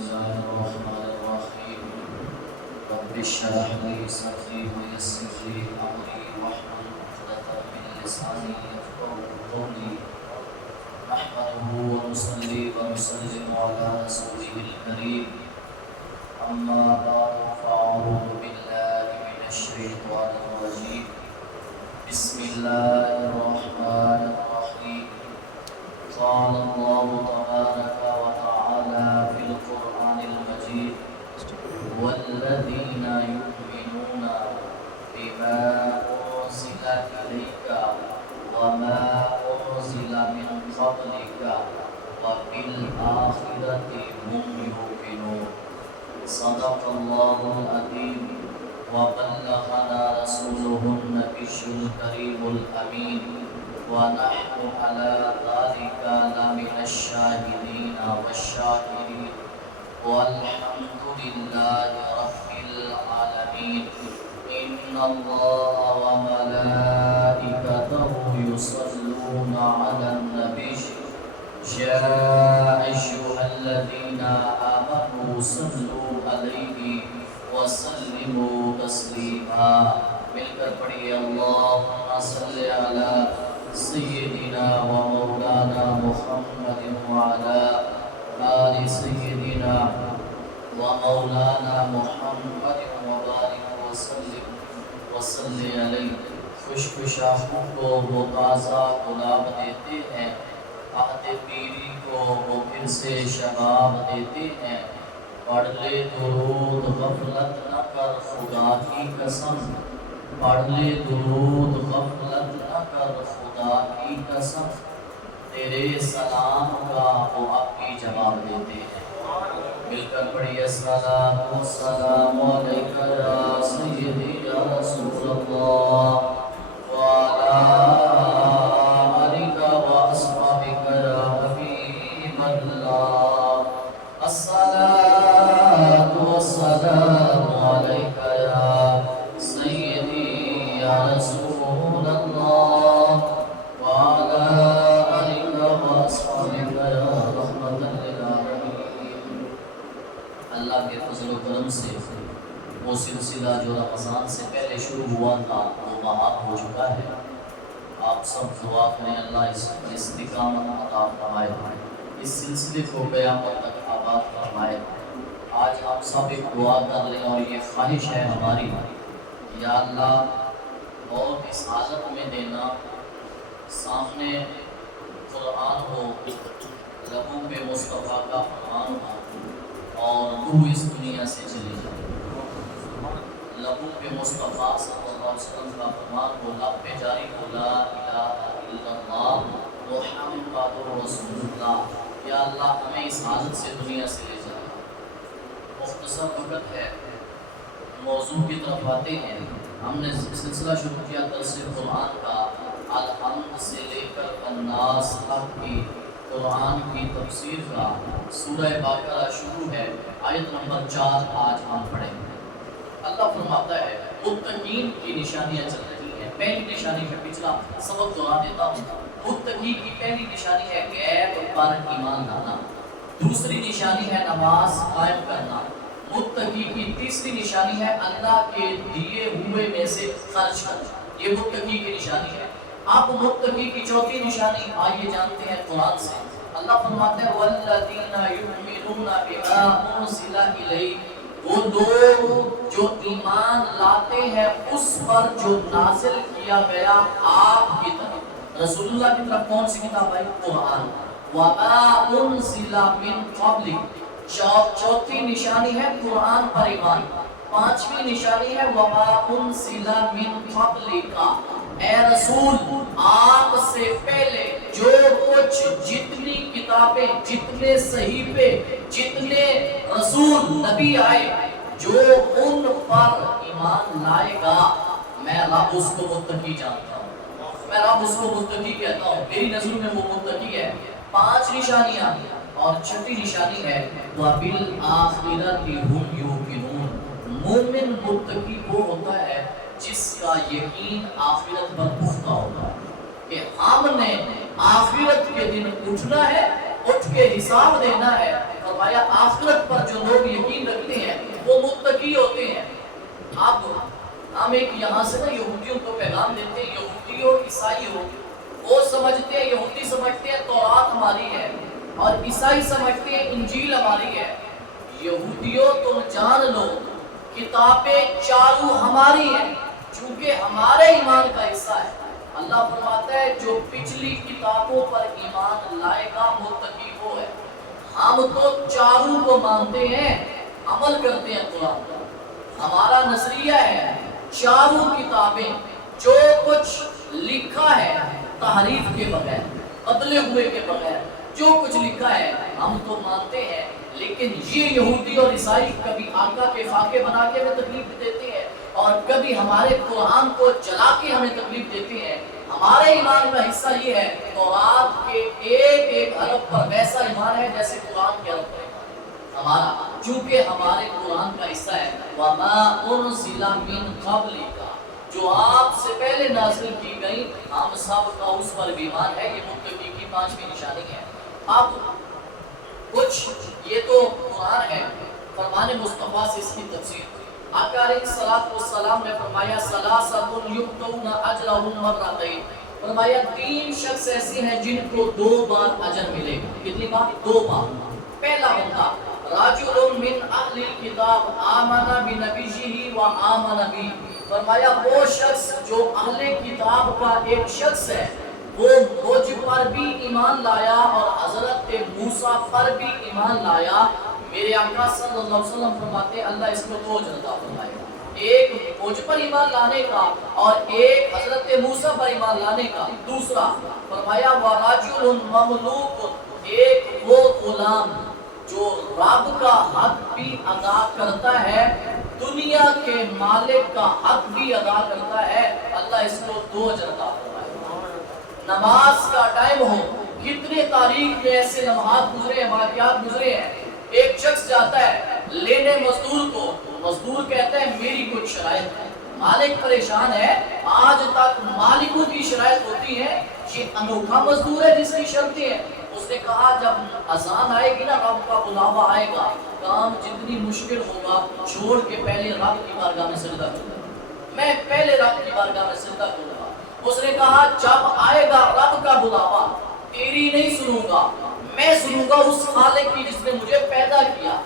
الله الرحمن الرحيم رب اشرح لي صدري ويسر لي أمري واحلل عقدة من لساني يفقهوا قولي نحمده ونصلي ونسلم على رسوله الكريم أما بعد فأعوذ بالله من الشيطان الرجيم بسم الله الرحمن الرحيم قال الله تبارك وتعالى في القرآن المجيد والذين يؤمنون بما أنزل إليك وما أنزل من قبلك وبالآخرة هم يوقنون صدق الله العظيم وبلغنا رسوله النبي الكريم الأمين ونحن على ذلك لمن الشاهدين والشاكرين والحمد لله رب العالمين إن الله وملائكته يصلون على النبي يا أيها الذين آمنوا صلوا عليه وسلموا تسليما مل کر پڑھیے اللهم صل على سيدنا ومولانا محمد وعلى آل سيدنا ومولانا محمد وبارك وسلم وصلی علیہ. خشک شاخوں کو وہ تازہ گلاب دیتے ہیں، عہد پیری کو وہ پھر سے شباب دیتے ہیں. پڑھ لے درود غفلت نہ کر خدا کی قسم، پڑھ لے درود غفلت نہ کر خدا کی قسم، تیرے سلام کا وہ آپ کی جواب دیتے ہیں. مل کر پڑھیے الصلاۃ والسلام علیکہ یا سیدی یا رسول اللہ وعلی آلک واصحابک یا حبیب اللہ. الصلاۃ والسلام علیکہ یا سیدی یا رسول اللہ وعلی آلک واصحابک یا رحمۃ للعالمین. اللہ کے فضل و کرم سے وہ سلسلہ جو رمضان سے پہلے شروع ہوا تھا وہ بحال ہو چکا ہے. آپ سب دعا کریں اللہ اس پر استقامت عطا فرمائے، اس سلسلے کو قیامت تک آباد فرمائے. آج ہم سب ایک دعا کر لیں اور یہ خواہش ہے ہماری، یا اللہ اور اس حالت میں دینا سامنے قرآن ہو، لبوں پہ مصطفیٰ کا فرمان ہو اور روح اس دنیا سے چلی جائے. لبوں پہ مصطفیٰ صلی اللہ علیہ وسلم کا فرمان ہو، لب پہ جاری ہو لا الہ الا اللہ محمد رسول اللہ. یا اللہ ہمیں اس حالت سے دنیا سے لے جائے. مختصر وقت ہے، موضوع کی طرف آتے ہیں. ہم نے سلسلہ شروع کیا درس قرآن کا، الحمد سے لے کر الناس تک کی قرآن کی تفسیر کا. سورہ بقرہ شروع ہے، آیت نمبر 4 آج ہم پڑھیں. اللہ فرماتا ہے متقین کی نشانیاں چل رہی ہیں. پہلی نشانی میں پچھلا سبق دہرا دیتا ہوں. متقی کی پہلی نشانی ہے غیب پر ایمان لانا. دوسری نشانی ہے نماز قائم کرنا. متقی کی تیسری نشانی ہے اللہ کے دیے ہوئے میں سے خرچ کرنا. یہ متقی کی نشانی ہے. آپ متقی کی چوتھی نشانی آئیے جانتے ہیں قرآن سے. اللہ فرماتے ہیں والذین یؤمنون بما انزل الیک، وہ لوگ جو ایمان لاتے ہیں اس پر جو نازل کیا گیا آپ کی طرف. رسول اللہ کی طرف کون سی کتاب آئی؟ قرآن. وما انزل من قبلک، چوتھی نشانی ہے قرآن پر ایمان. پانچویں نشانی ہے وما انزل من قبلک، اے رسول آپ سے پہلے جو کچھ جتنی کتابیں، جتنے صحیفے، جتنے رسول نبی آئے، جو ان پر ایمان لائے گا میں رب اس کو متقی جانتا ہوں، میں رب اس کو متقی کہتا ہوں. میری نظر میں وہ متقی ہے. 5 نشانیاں اور چھٹی نشانی ہے وَبِالْآخِرَةِ هُمْ يُوقِنُونَ. مومن متقی وہ ہوتا ہے جس کا یقین آخرت پر پختہ ہوتا ہے کہ ہم نے آخرت کے دن اٹھنا ہے، اٹھ کے حساب دینا ہے. فرمایا آخرت پر جو لوگ یقین رکھتے ہیں وہ متقی ہوتے ہیں. آپ ہم ایک یہاں سے نا یہودیوں کو پیغام دیتے ہیں، یہودی ہو عیسائی ہو، وہ سمجھتے ہیں، یہودی سمجھتے ہیں تورات ہماری ہے اور عیسائی سمجھتے ہیں انجیل ہماری ہے. یہودیوں تم جان لو کتابیں چاروں ہماری ہیں چونکہ ہمارے ایمان کا حصہ ہے. اللہ فرماتا ہے جو پچھلی کتابوں پر ایمان لائے گا متقی وہ ہے. ہم تو چاروں کو مانتے ہیں، عمل کرتے ہیں قرآن پر. ہمارا نظریہ ہے چاروں کتابیں جو کچھ لکھا ہے تحریف کے بغیر، بدلے ہوئے کے بغیر جو کچھ لکھا ہے ہم تو مانتے ہیں. لیکن یہ یہودی اور عیسائی کبھی آقا کے خاکے بنا کے ہمیں تکلیف دیتے ہیں اور کبھی ہمارے قرآن کو جلا کے ہمیں تکلیف دیتے ہیں. ہمارے ایمان کا حصہ یہ ہے تورات کے ایک ایک حرف پر ویسا ایمان ہے جیسے قرآن کے حرف پر ہمارا، چونکہ ہمارے قرآن کا حصہ ہے وَمَا أُنزِلَ مِن قَبْلِكَ، جو آپ سے پہلے نازل کی گئی ہم سب کا اس پر بھی ایمان ہے. یہ متقی کی 5ویں نشانی ہے. اب کچھ یہ تو قرآن ہے، فرمان مصطفیٰ سے اس کی تفسیر. آقا علیہ السلام نے فرمایا ثلاثۃ یؤتون اجرهم مرتين، فرمایا 3 شخص ایسے ہیں جن کو 2 بار اجر ملے گا. کتنی بار؟ 2 بار. پہلا بندہ راجل من اہل الکتاب آمن بنبیہ و آمن بی، فرمایا وہ شخص جو اہل کتاب کا ایک شخص ہے وہ مجھ پر بھی ایمان لایا اور حضرت موسیٰ پر بھی ایمان لایا. میرے آقا صلی اللہ علیہ وسلم فرماتے ہیں اللہ اس کو 2 اجر عطا فرمائے گا، ایک مجھ پر ایمان لانے کا اور ایک حضرت موسیٰ پر ایمان لانے کا. دوسرا فرمایا وَرَجُلٌ مَمْلُوكٌ، ایک وہ غلام جو رب کا حق بھی ادا کرتا ہے، دنیا کے مالک کا حق بھی ادا کرتا ہے، اللہ اس کو 2 اجر عطا فرمائے گا. نماز کا ٹائم ہو، کتنے تاریخ میں ایسے لمحات گزرے ہیں، واقعات گزرے ہیں. ایک شخص جاتا ہے لینے مزدور کو، مزدور کہتا ہے میری کچھ شرائط ہے، مالک پریشان ہے. آج تک مالکوں کی شرائط ہوتی ہے، یہ انوکھا مزدور ہے جس کی شرطیں ہیں. اس نے کہا جب اذان آئے گی نا رب کا بلاوا آئے گا، کام جتنی مشکل ہوگا چھوڑ کے پہلے رب کی بارگاہ میں سجدہ کروں گا، میں پہلے رب کی بارگاہ میں سجدہ کروں گا. اس نے کہا جب آئے گا رب کا بلاوا تیری نہیں سنوں گا، میں سنوں گا اس خالق کی جس نے مجھے پیدا کیا،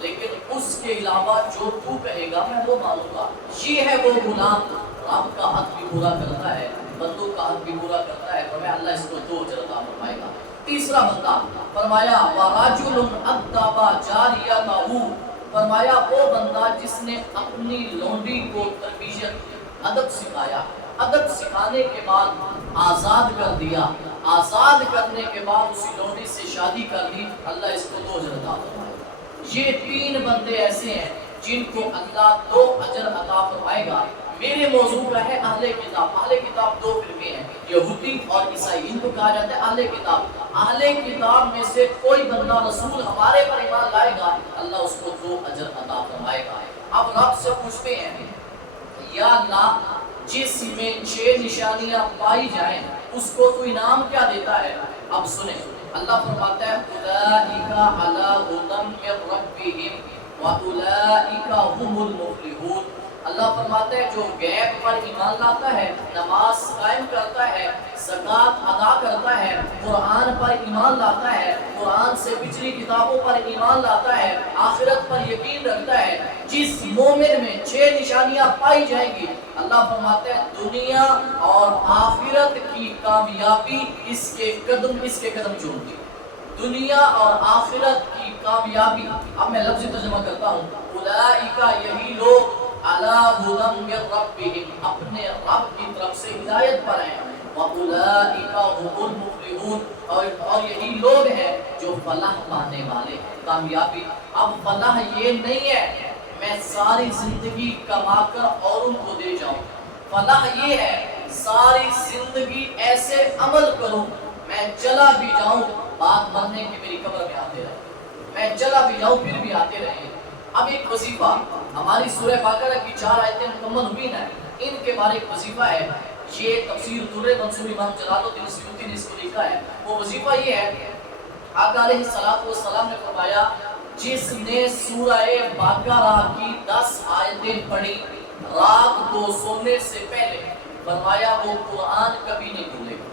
لیکن اس کے علاوہ جو تو کہے گا میں وہ مانوں گا. یہ ہے وہ غلام رب کا حق بھی پورا کرتا ہے، بندوں کا حق بھی پورا کرتا ہے، فرمایا اللہ اس کو 2 اجر عطا فرمائے گا. تیسرا بندہ فرمایا وَرَجُلٌ أَدَّبَ جَارِيَتَهُ، فرمایا وہ بندہ جس نے اپنی لونڈی کو تربیت ادب سکھایا، ادب سکھانے کے بعد آزاد کر دیا، آزاد کرنے کے بعد اسی لونڈی سے شادی کر دی، اللہ اس کو 2 اجر عطا فرمائے گا. یہ 3 بندے ایسے ہیں جن کو اللہ 2 اجر عطا فرمائے گا. میرے موضوع کا ہے اہل کتاب. اہل کتاب 2 فرقے ہیں، یہودی اور عیسائی. ان کو کہا جاتا ہے اہل کتاب. اہل کتاب میں سے کوئی بندہ رسول ہمارے پر ایمان لائے گا اللہ اس کو 2 اجر عطا فرمائے گا. اب رب سے پوچھتے ہیں یا اللہ جس میں 6 نشانیاں پائی جائیں اس کو تو انعام کیا دیتا ہے؟ اب سنیں اللہ فرماتا ہے اولئک علی ھدی من ربہم واولئک ھم المفلحون. اللہ فرماتا ہے جو غیب پر ایمان لاتا ہے، نماز قائم کرتا ہے، زکوٰۃ ادا کرتا ہے، قرآن پر ایمان لاتا ہے، قرآن سے پچھلی کتابوں پر ایمان لاتا ہے، آخرت پر یقین رکھتا ہے، جس مومن میں 6 نشانیاں پائی جائیں گی اللہ فرماتا ہے دنیا اور آخرت کی کامیابی اس کے قدم چومتی. دنیا اور آخرت کی کامیابی. اب میں لفظی ترجمہ کرتا ہوں. اولئک یہی لوگ علی ھدی من ربہم اپنے رب کی طرف سے ہدایت پر ہیں، واولئک ھم المفلحون اور یہی لوگ ہیں جو فلاح پانے والے، کامیابی. اب فلاح یہ نہیں ہے میں ساری زندگی کما کر اوروں کو دے جاؤں، فلاح یہ ہے ساری زندگی ایسے عمل کروں میں چلا بھی جاؤں بات مرنے کی میری قبر میں آتے رہے، میں چلا بھی جاؤں پھر بھی آتے رہے. اب ایک وظیفہ ہماری سورہ بقرہ کی 4 آیتیں مکمل ہوئی ہیں، ان کے بارے ایک وظیفہ ہے. یہ تفسیر در منصور امام جلال الدین سیوطی نے اس کو لکھا ہے. وہ وظیفہ یہ ہے آقا علیہ السلام نے فرمایا جس نے سورہ بقرہ کی 10 آیتیں پڑھی رات کو سونے سے پہلے، فرمایا وہ قرآن کبھی نہیں بھولے گا۔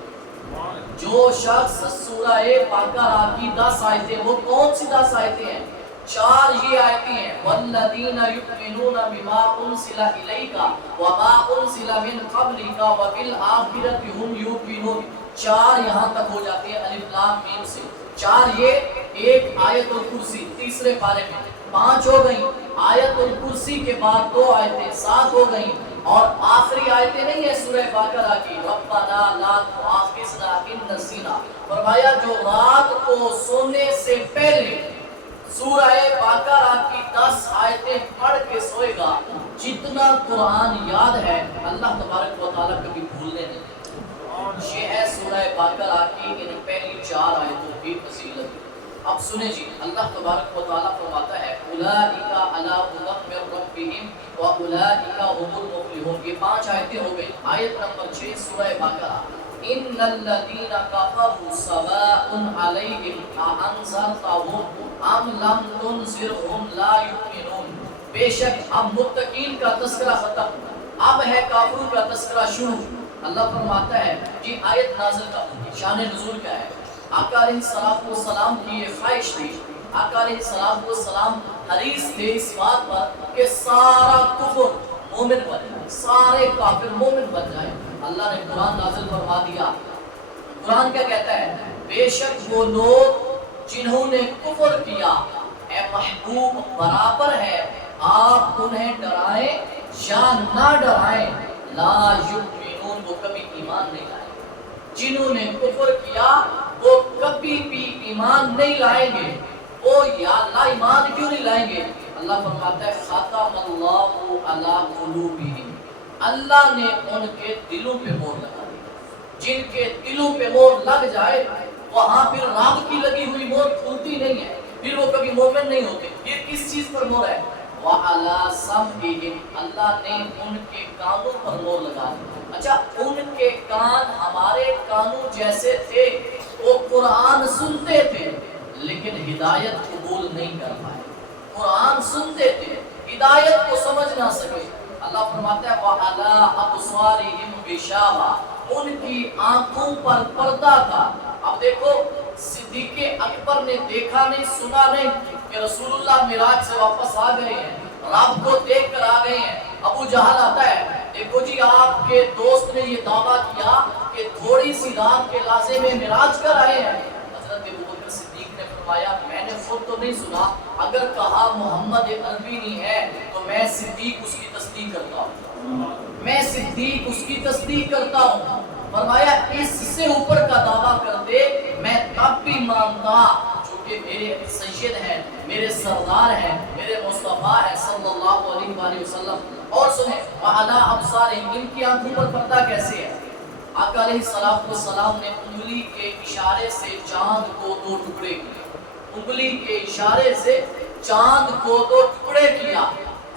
جو شخص سورہ بقرہ کی 10 آیتیں، وہ کون سی 10 آیتیں ہیں؟ 4 یہ آیتیں ہیں، والذین یؤمنون بما انزل الیک وما انزل من قبلک وبالآخرۃ هم یوقنون۔ 4 یہاں تک ہو جاتی ہے الف لام میم سے، 4 یہ، ایک آیت الکرسی تیسرے پارے میں، 5 ہو گئیں، آیت الکرسی کے بعد 2 آیتیں 7 ہو گئیں، اور آخری آیتیں نہیں ہے سورہ بقرہ کی، ربنا لا تؤاخذنا ان نسینا۔ فرمایا جو رات کو سونے سے پہلے سورہ بقرہ کی 10 آیتیں پڑھ کے سوئے گا، جتنا قرآن یاد ہے اللہ تبارک و تعالیٰ کبھی بھولنے نہیں دیتا۔ یہ ہے سورہ بقرہ کی ان پہلی 4 آیتوں کی فضیلت۔ اب سنیں جی، اللہ تبارک و تعالیٰ فرماتا ہے اولئک علی ھدی من ربہم واولئک ھم المفلحون۔ یہ 5 آیتیں ہو گئی۔ آیت نمبر 6 سورہ بقرہ، ان الذین کفروا سواء علیہم اانذرتہم ام لم تنذرہم لا یؤمنون۔ بے شک اب متقین کا تذکرہ ختم، اب ہے کافروں کا تذکرہ شروع۔ اللہ فرماتا ہے کہ آیت نازل کا شان نزول کیا ہے؟ آقا علیہ السلام کی یہ خواہش تھی، آقا علیہ السلام حریص تھے اس بات پر کہ سارا کفر مومن بن جائے، سارے کافر مومن بن جائے۔ اللہ نے قرآن نازل فرما دیا۔ قرآن کیا کہتا ہے؟ بے شک وہ لوگ جنہوں نے کفر کیا، اے محبوب برابر ہے آپ انہیں ڈرائیں یا نہ ڈرائیں، لا یؤمنون، وہ کبھی ایمان نہیں لائیں گے۔ جنہوں نے کفر کیا وہ کبھی بھی ایمان نہیں لائیں گے۔ وہ یا اللہ ایمان کیوں نہیں لائیں گے؟ اللہ فرماتا ہے ختم اللہ علی قلوبہم، اللہ نے ان کے دلوں پہ مہر لگا دی۔ جن کے دلوں پہ مہر لگ جائے وہاں پھر رب کی لگی ہوئی مہر کھلتی نہیں ہے، پھر وہ کبھی مومن نہیں ہوتے۔ پھر کس چیز پر مہر ہے؟ وَعَلَىٰ سَمْعِهِمْ، اللہ نے ان کے کانوں پر مہر لگا دی۔ اچھا، ان کے کان ہمارے کانوں جیسے تھے، وہ قرآن سنتے تھے لیکن ہدایت قبول نہیں کر پائے۔ قرآن سنتے تھے، ہدایت کو سمجھ نہ سکے۔ اللہ فرماتا ہے وَعَلَىٰ أَبْصَارِهِمْ غِشَاوَةٌ، ان کی آنکھوں پر پردہ تھا۔ اب دیکھو، صدیق اکبر نے دیکھا نہیں، سنا نہیں کہ رسول اللہ معراج سے واپس آ گئے ہیں، رب کو دیکھ کر آ گئے ہیں۔ ابو جہل آتا ہے، دیکھو جی آپ کے دوست نے یہ دعویٰ کیا کہ تھوڑی سی رات کے لازے میں معراج کر آئے ہیں۔ حضرت ابوبکر صدیق نے فرمایا میں نے خود تو نہیں سنا، اگر کہا محمد عربی نہیں ہے تو میں صدیق اس کی تصدیق کرتا ہوں، میں صدیق اس کی تصدیق کرتا ہوں۔ فرمایا اس سے اوپر کا دعویٰ کرتے میں تب بھی مانتا، چونکہ میرے سید ہیں، میرے سردار ہیں، میرے مصطفیٰ ہیں صلی اللہ علیہ وآلہ وسلم۔ اور سنیں وَعَلَىٰ أَبْصَارِهِمْ، ان کی آنکھوں پر پردہ کیسے ہے؟ آقا علیہ السلام نے انگلی کے اشارے سے چاند کو 2 ٹکڑے کیے، انگلی کے اشارے سے چاند کو 2 ٹکڑے کیا۔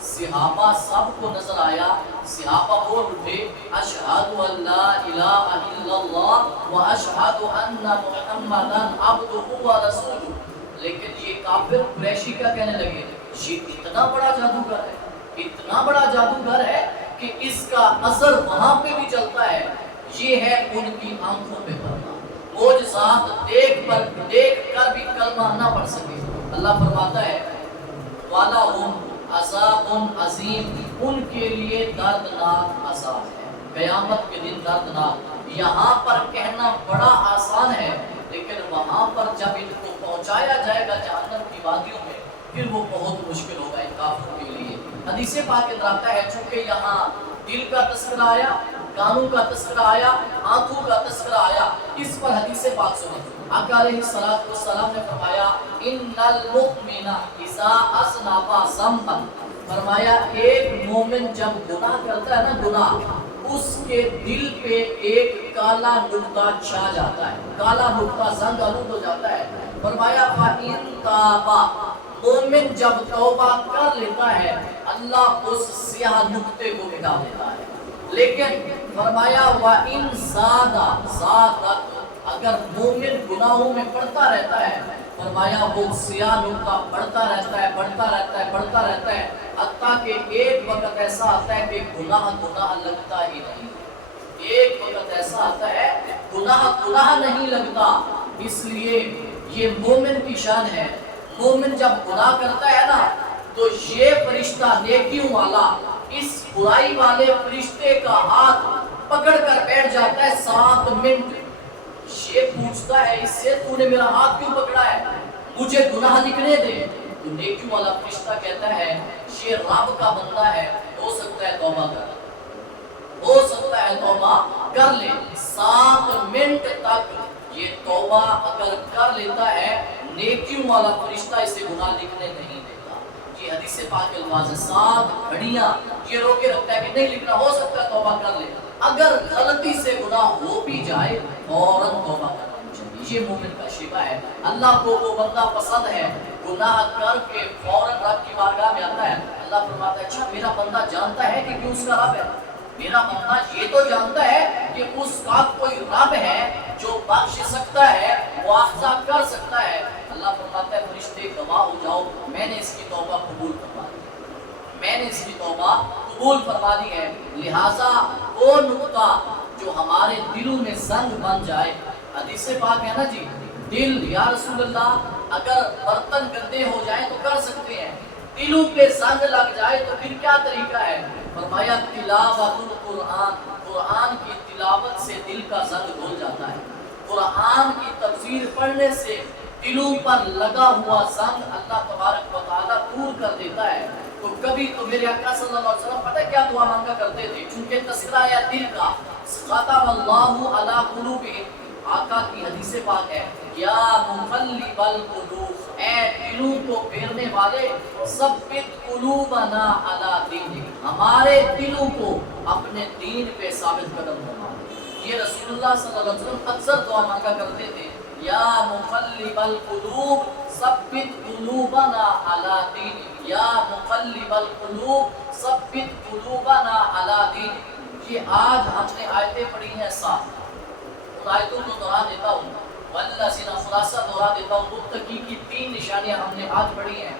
صحابہ سب کو نظر آیا، صحابہ بول اٹھے اشہد ان لا الہ الا اللہ و اشہد ان محمدا عبدہ و رسولہ، لیکن یہ کافر قریشی کا کہنے لگے یہ اتنا بڑا جادوگر ہے، اتنا بڑا جادوگر ہے کہ اس کا اثر وہاں پہ بھی چلتا ہے۔ یہ ہے ان کی آنکھوں پہ پردہ، معجزات دیکھ کر بھی کلمہ نہ پڑھ سکے۔ اللہ فرماتا ہے وَلَهُمْ عَذَابٌ عَظِيمٌ، ان کے لیے دردناک عذاب ہے، قیامت کے دن دردناک۔ یہاں پر کہنا بڑا آسان ہے لیکن وہاں پر جب ان کو پہنچایا جائے گا جہنم کی وادیوں میں پھر وہ بہت مشکل ہوگا ان کافروں کے لیے۔ حدیث پاک اندر آتا ہے چونکہ یہاں دل کا تذکرہ آیا، کانوں کا تذکرہ آیا، آنکھوں کا تذکرہ آیا، اس پر حدیث پاک سنیں۔ آقا علیہ السلام نے فرمایا ان المؤمن اذا اذنب ذنبا، فرمایا ایک مومن جب گناہ کرتا ہے نا، گناہ، اس کے دل پہ ایک کالا نقطہ چھا جاتا ہے، کالا نقطہ زنگ آلود ہو جاتا ہے۔ فرمایا فَإِن تَابَ، مومن جب توبہ کر لیتا ہے اللہ اس سیاہ نقطے کو مٹا دیتا ہے۔ لیکن فرمایا وَإِن زَادَ زَادَتْ، اگر مومن گناہوں میں پڑتا رہتا ہے فرمایا وہ سیاہ نقطہ بڑھتا رہتا ہے، بڑھتا رہتا ہے، بڑھتا رہتا ہے، حتیٰ کہ ایک وقت ایسا آتا ہے کہ گناہ لگتا ہی نہیں۔ ایک وقت ایسا آتا ہے گناہ نہیں لگتا۔ اس لیے یہ مومن کی شان ہے۔ مومن جب گناہ کرتا ہے نا تو یہ فرشتہ نیکیوں والا اس برائی والے فرشتے کا ہاتھ پکڑ کر بیٹھ جاتا ہے 7 منٹ۔ یہ پوچھتا ہے اس سے تو نے میرا ہاتھ کیوں پکڑا ہے، مجھے گناہ لکھنے دے۔ تو نیکیوں والا فرشتہ کہتا ہے یہ رب کا بندہ ہے، ہو سکتا ہے توبہ کر، ہو سکتا ہے توبہ کر لے۔ 7 منٹ تک یہ توبہ اگر کر لیتا ہے نیکیوں والا فرشتہ اسے گناہ لکھنے نہیں دیتا۔ یہ حدیث پاک کے الفاظ ہے۔ 7 گھڑیاں یہ روکے رکھتا ہے کہ نہیں لکھنا، ہو سکتا ہے توبہ کر لے۔ اگر غلطی سے گناہ ہو بھی جائے فوراً توبہ کرنا چاہیے۔ یہ مومن کا شیبہ ہے۔ اللہ کو وہ بندہ پسند ہے گناہ کر کے فوراً رب کی بارگاہ میں آتا ہے۔ اللہ فرماتا ہے اچھا میرا بندہ جانتا ہے کہ کیوں اس کا رب ہے، میرا بندہ یہ تو جانتا ہے کہ اس کا کوئی رب ہے جو بخش سکتا ہے، مواخذہ کر سکتا ہے۔ اللہ فرماتا ہے فرشتے گواہ ہو جاؤ، میں نے اس کی توبہ قبول فرما دی، میں نے اس کی توبہ قبول فرما دی ہے۔ لہٰذا وہ نقطہ جو ہمارے دلوں میں زنگ بن جائے، حدیث پاک ہے نا جی، دل یا رسول اللہ اگر برتن گندے ہو جائیں تو کر سکتے ہیں، دلوں پہ زنگ لگ جائے تو پھر کیا طریقہ ہے؟ فرمایا تلاوت القرآن، قرآن کی تلاوت سے دل کا زنگ دھل جاتا ہے۔ قرآن کی تفسیر پڑھنے سے دلوں پر لگا ہوا زنگ اللہ تبارک و تعالیٰ دور کر دیتا ہے۔ تو کبھی تو میرے آقا صلی اللہ علیہ وسلم پتہ کیا دعا مانگا کرتے تھے، چونکہ تذکرہ یا دل کا ختم اللہ علی قلوبہم، آقا کی حدیث پاک ہے یا مقلب القلوب، اے دلوں کو پھیرنے والے، ثبت قلوبنا علی دینک، ہمارے دلوں کو اپنے دین پہ ثابت قدم بنا۔ یہ رسول اللہ صلی اللہ علیہ وسلم اکثر دعا مانگا کرتے تھے یا مقلب القلوب ثبت قلوبنا علی دینک، یا مقلب القلوب ثبت قلوبنا علی دینک۔ یہ آج ہم نے آیتیں پڑھی ہیں 7، ان آیتوں کو دہرا دیتا ہوں، والذین خلاصہ دہرا دیتا ہوں۔ متقی کی 3 نشانیاں ہم نے آج پڑھی ہیں۔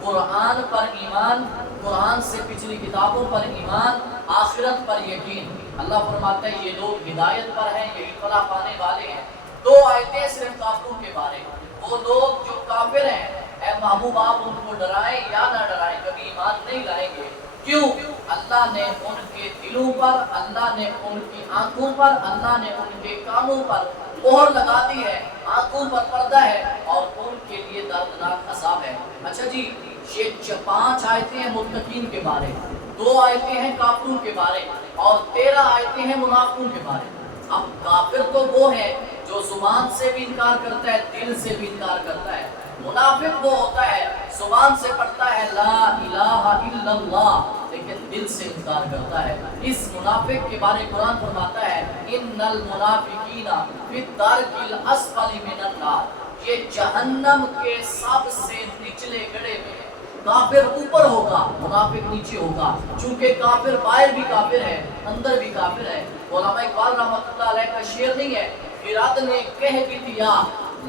قرآن پر ایمان، قرآن سے پچھلی کتابوں پر ایمان، آخرت پر یقین۔ اللہ فرماتا ہے یہ لوگ ہدایت پر ہیں، یہی فلاح پانے والے ہیں۔ 2 آیتیں صرف کافروں کے بارے، وہ لوگ جو کافر ہیں، اے محبوب آپ ان کو ڈرائیں یا نہ ڈرائیں، کبھی ایمان نہیں لائیں گے۔ کیوں؟ اللہ نے ان کے دلوں پر، اللہ نے ان کی آنکھوں پر، اللہ نے ان کے کانوں پر مہر لگا دی ہے، آنکھوں پر پردہ ہے اور ان کے لیے دردناک عذاب ہے۔ اچھا جی، یہ 5 آیتیں ہیں متقین کے بارے، 2 آیتیں ہیں کافروں کے بارے اور 13 آیتیں ہیں منافقوں کے بارے۔ اب کافر تو وہ ہے جو زبان سے بھی انکار کرتا ہے، دل سے بھی انکار کرتا ہے۔ منافق وہ ہوتا ہے زبان سے پڑھتا ہے لا الہ الا اللہ لیکن دل سے انکار کرتا ہے۔ اس منافق کے بارے قرآن فرماتا ہے ان المنافقین فی الدرک الاسفل من النار، یہ جہنم کے سب سے نچلے گڑھے میں ہے۔ کافر اوپر ہوگا، منافق نیچے ہوگا، چونکہ کافر باہر بھی کافر ہے، اندر بھی کافر ہے۔ علماء اقبال رحمۃ اللہ علیہ کا شعر نہیں ہے، فرات نے کہہ بھی دیا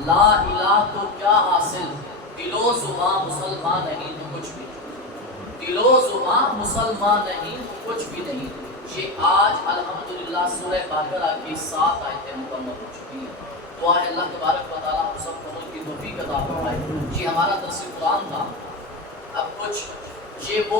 لا الہ تو کیا حاصل، دل و زباں مسلمان نہیں تو کچھ بھی نہیں، دل و زباں مسلمان نہیں تو کچھ بھی نہیں۔ یہ آج الحمدللہ سورہ بقرہ کی 7 آیتیں مکمل ہو چکی ہیں۔ دعا ہے اللہ تبارک و تعالیٰ ہم سب کو عمل کی توفیق عطا فرمائے۔ یہ ہمارا درس قرآن تھا۔ اب کچھ یہ وہ